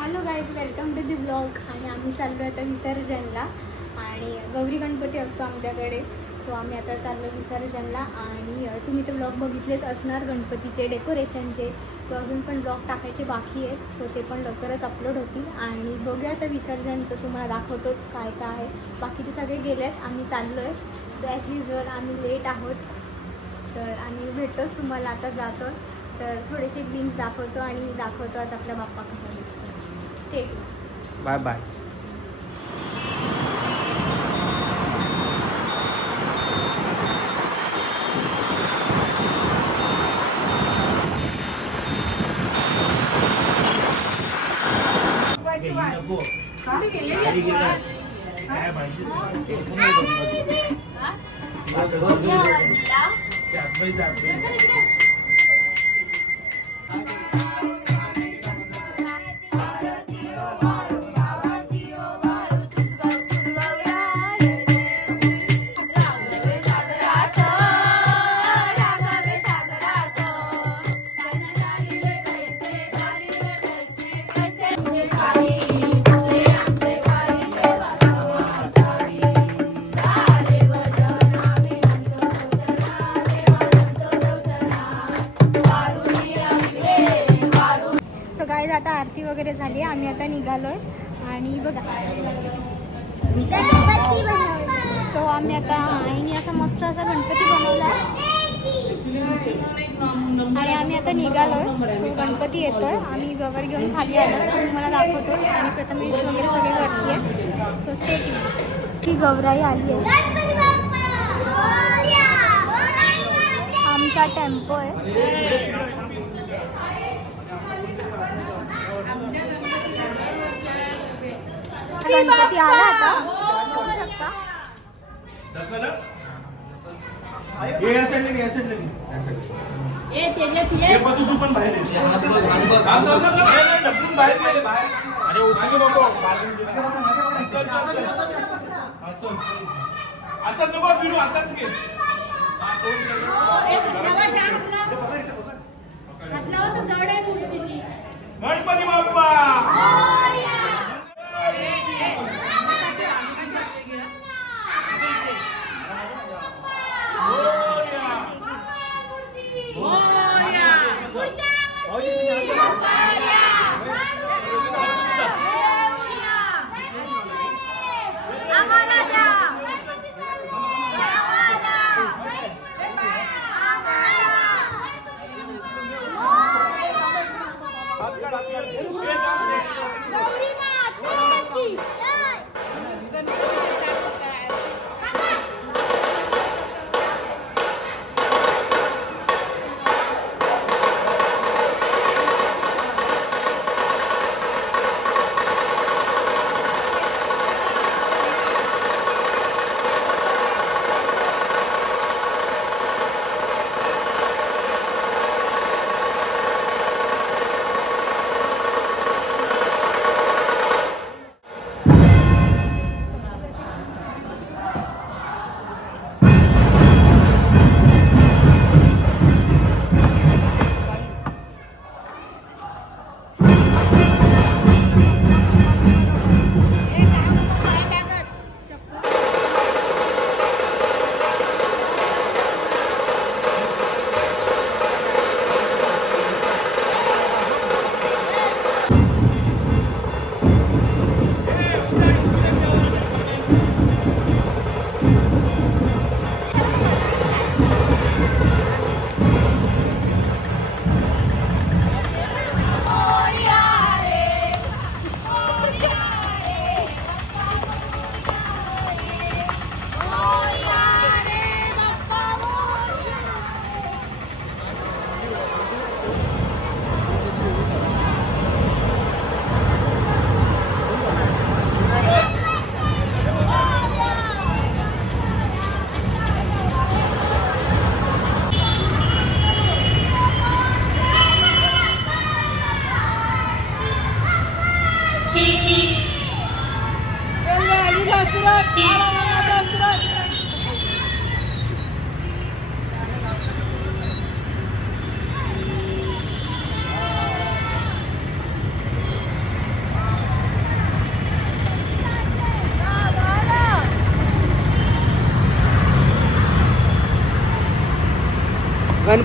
Hello guys, welcome to the blog. आणि आम्ही चाललो आता विसर्जनला. आणि गौरी गणपती असतो आमच्याकडे, सो आम्ही आता चाललो विसर्जनला. आणि तुम्ही ते ब्लॉग बघितलेच असणार गणपतीचे डेकोरेशनचे. सो अजून पण ब्लॉग टाकायचे बाकी आहेत, सो ते पण लवकरच अपलोड होतील. आणि बघूया आता विसर्जनचं तुम्हाला दाखवतोच काय काय आहे. बाकीचे सगळे गेले आहेत, आम्ही चाललो आहे. सो ॲज युजल आम्ही लेट आहोत, तर आम्ही भेटतोच तुम्हाला आता जातो. तर थोडेसे ग्लिम्स दाखवतो आणि दाखवतो आज आपला बाप्पा कसा दिसतो. Stay tune. Bye bye. आता आरती वगैरे झाली, आम्ही आता निघालोय. आणि बघा सो आम्ही आता आईने असा मस्त असा गणपती बनवला आणि आम्ही आता निघालोय. सो गणपती येतोय, आम्ही गवर घेऊन खाली आलो. सो तुम्हाला दाखवतो. आणि प्रथमेश वगैरे सगळे वरती आहे. So stay tune. ही गौराई आली आहे. आमचा टेम्पो आहे. गणपती आला आता, बघू शकता. गणपती बाप्पा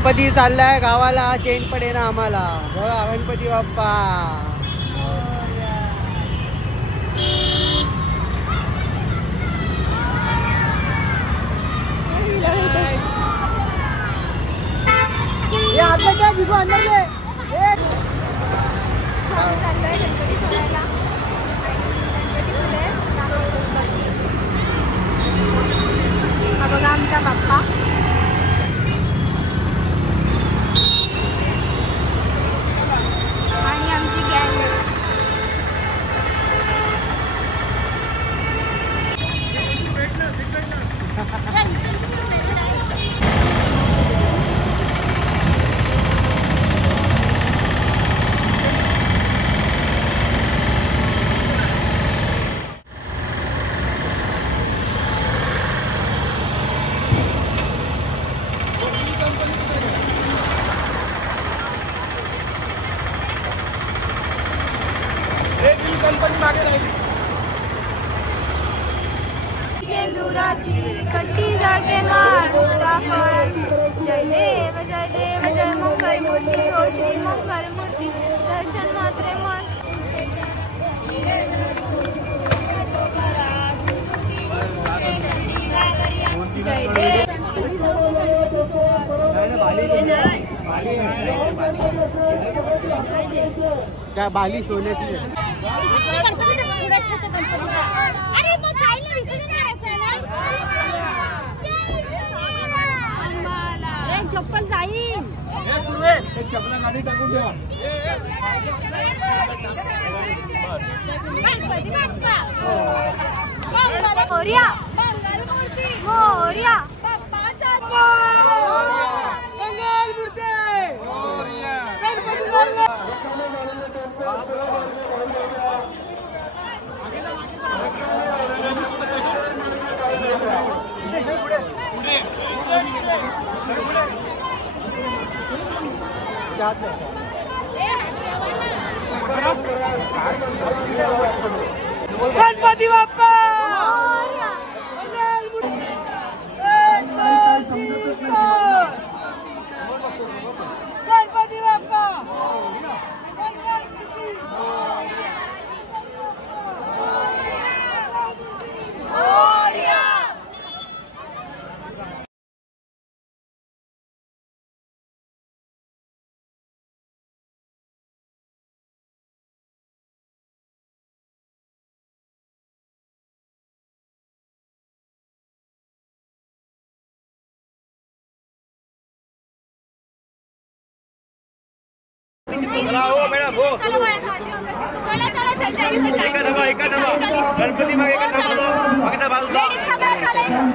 गणपती चाललाय गावाला, चेंज पडे ना आम्हाला. बघा गणपती बाप्पा. हा बघा आमचा बाप्पा. आणि आमची गँग. कट्टी जागे जय देव जय मंगल मूर्ती दर्शन मात्रे मन. जय देव. त्या बाली सोन्याची. चप्पल जाईल. चपला गाडी टाकून द्या. मोरया मोरया. गणपती बाप्पा. गणपती बाप्पा. चला हो मॅडम हो. एका धबा गणपती मागे बाकीचा बाजूला.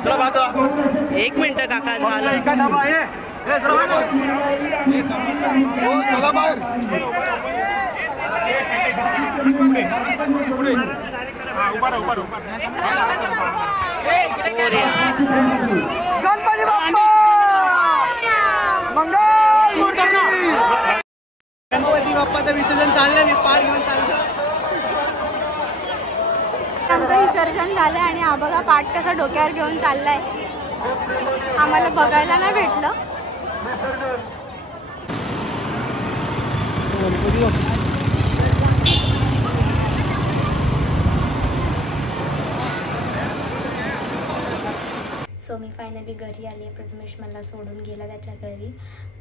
चला बाजूला. 1 मिनिट काका झालं. एका धबा आहे. चला बाहेर. गणपती बाप्पा मंगल मूर्ती. गणपती बाप्पाचं विसर्जन चाललंय. मी पाठ घेऊन चाललो. आमचं विसर्जन झालंय आणि हा बघा पाठ कसा डोक्यावर घेऊन चाललाय. आम्हाला बघायला नाही भेटलं. सो मी फायनली घरी आली. प्रथमेश मला सोडून गेला त्याच्या घरी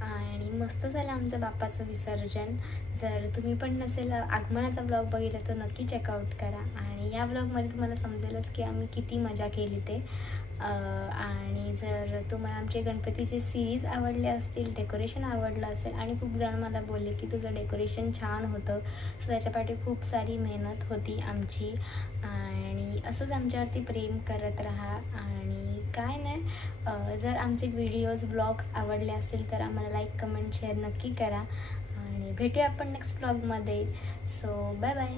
आणि मस्त झालं आमचं बाप्पाचं विसर्जन. जर तुम्ही पण नसेल आगमनाचा ब्लॉग बघितला तर नक्की चेकआउट करा. आणि या ब्लॉगमध्ये तुम्हाला समजेलच की आम्ही किती मजा केली ते. आणि जर तुम्हाला आमचे गणपतीचे सिरीज आवडले असतील, डेकोरेशन आवडलं असेल आणि खूप जण मला बोलले की तुझं डेकोरेशन छान होतं, सो त्याच्यापाठी खूप सारी मेहनत होती आमची. आणि असंच आमच्यावरती प्रेम करत राहा. आणि काय नाही, जर आमचे व्हिडिओज ब्लॉग्स आवडले असतील तर आम्हाला लाईक कमेंट शेअर नक्की करा. आणि भेटूया आपण नेक्स्ट ब्लॉगमध्ये. So bye bye.